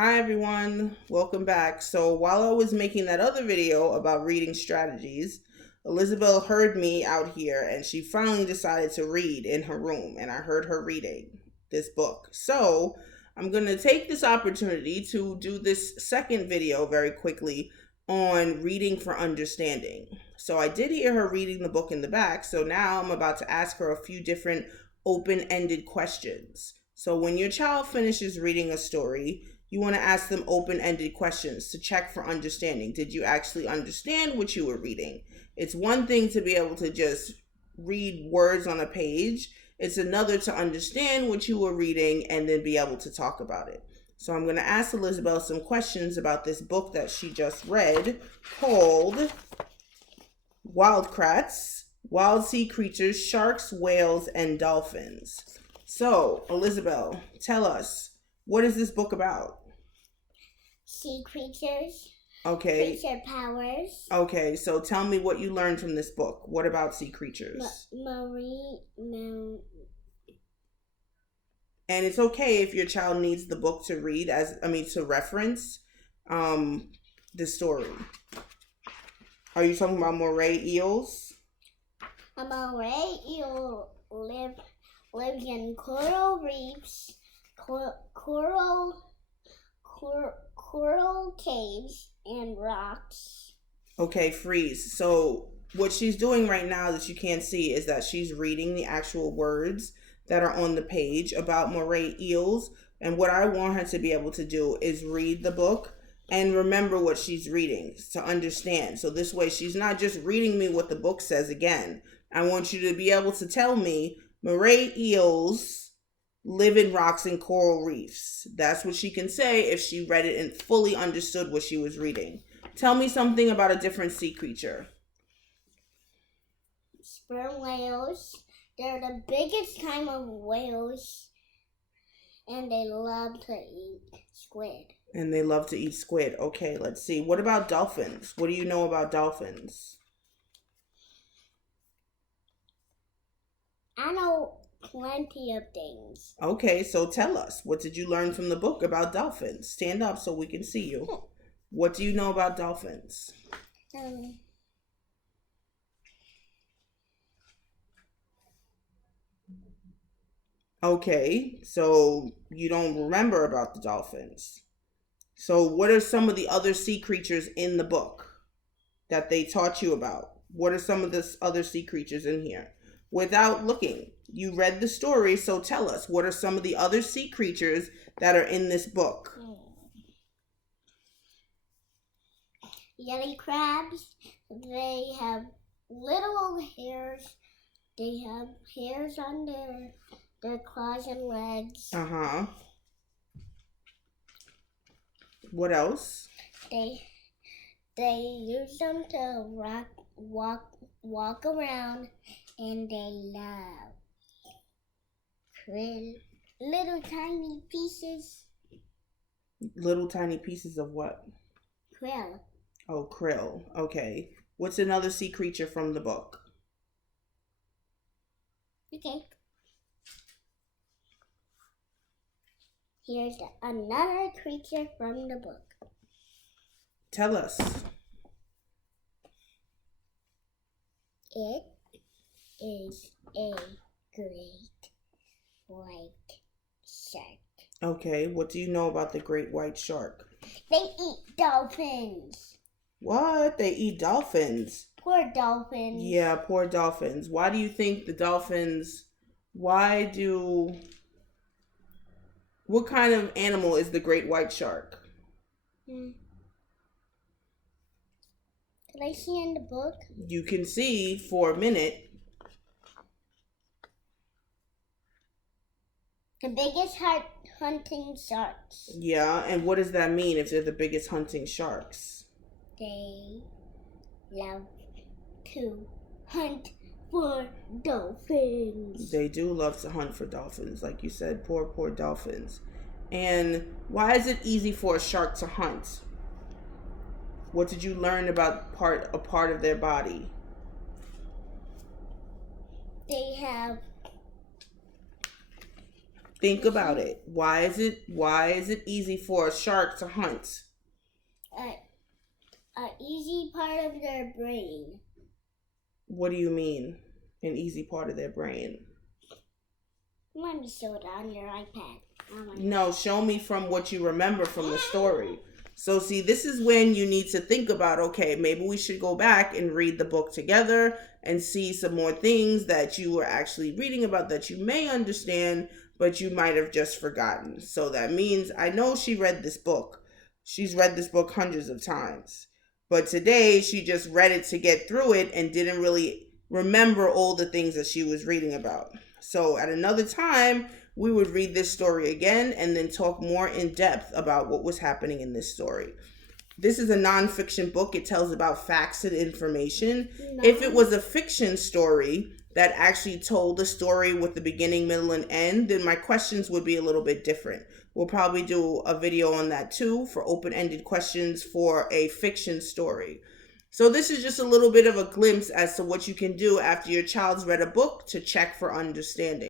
Hi everyone, welcome back. So while I was making that other video about reading strategies, Elizabeth heard me out here and she finally decided to read in her room and I heard her reading this book. So I'm going to take this opportunity to do this second video very quickly on reading for understanding. So I did hear her reading the book in the back, so now I'm about to ask her a few different open-ended questions. So when your child finishes reading a story, you want to ask them open-ended questions to check for understanding. Did you actually understand what you were reading? It's one thing to be able to just read words on a page. It's another to understand what you were reading and then be able to talk about it. So I'm going to ask Elizabeth some questions about this book that she just read called Wildcrats, Wild Sea Creatures, Sharks, Whales, and Dolphins. So, Elizabeth, tell us, what is this book about? Sea creatures. Okay. Creature powers. Okay, so tell me what you learned from this book. What about sea creatures? Marine. And it's okay if your child needs the book to read, to reference the story. Are you talking about moray eels? A moray eel lives in coral reefs, coral caves, and rocks. Okay, freeze. So what she's doing right now that you can't see is that she's reading the actual words that are on the page about moray eels. And what I want her to be able to do is read the book and remember what she's reading to understand. So this way she's not just reading me what the book says again. I want you to be able to tell me moray eels live in rocks and coral reefs. That's what she can say if she read it and fully understood what she was reading. Tell me something about a different sea creature. Sperm whales. They're the biggest kind of whales, and they love to eat squid. And they love to eat squid. Okay, let's see. What about dolphins? What do you know about dolphins? I know plenty of things. Okay, so tell us. What did you learn from the book about dolphins? Stand up so we can see you. What do you know about dolphins? Okay, so you don't remember about the dolphins. So what are some of the other sea creatures in the book that they taught you about? What are some of the other sea creatures in here? Without looking, you read the story, so tell us, what are some of the other sea creatures that are in this book? Yelly crabs, they have little hairs. They have hairs on their claws and legs. Uh-huh. What else? They use them to walk around, and they love little tiny pieces. Little tiny pieces of what? Krill. Oh, krill. Okay. What's another sea creature from the book? Okay. Here's another creature from the book. Tell us. It is a great white shark. Okay, what do you know about the great white shark? They eat dolphins. What? They eat dolphins? Poor dolphins. Yeah, poor dolphins. Why do you think the dolphins... What kind of animal is the great white shark? Can I see in the book? You can see for a minute. The biggest hunting sharks. Yeah, and what does that mean if they're the biggest hunting sharks? They love to hunt for dolphins. They do love to hunt for dolphins, like you said, poor dolphins. And why is it easy for a shark to hunt? What did you learn about a part of their body? They have Think about it. Why is it easy for a shark to hunt? A easy part of their brain. What do you mean? An easy part of their brain? Let me show it on your iPad. No, show me from what you remember from the story. So see, this is when you need to think about, okay, maybe we should go back and read the book together and see some more things that you were actually reading about that you may understand, but you might have just forgotten. So that means I know she read this book. She's read this book hundreds of times. But today she just read it to get through it and didn't really remember all the things that she was reading about. So at another time, we would read this story again and then talk more in depth about what was happening in this story. This is a nonfiction book. It tells about facts and information. No. If it was a fiction story that actually told the story with the beginning, middle, and end, then my questions would be a little bit different. We'll probably do a video on that too for open-ended questions for a fiction story. So this is just a little bit of a glimpse as to what you can do after your child's read a book to check for understanding.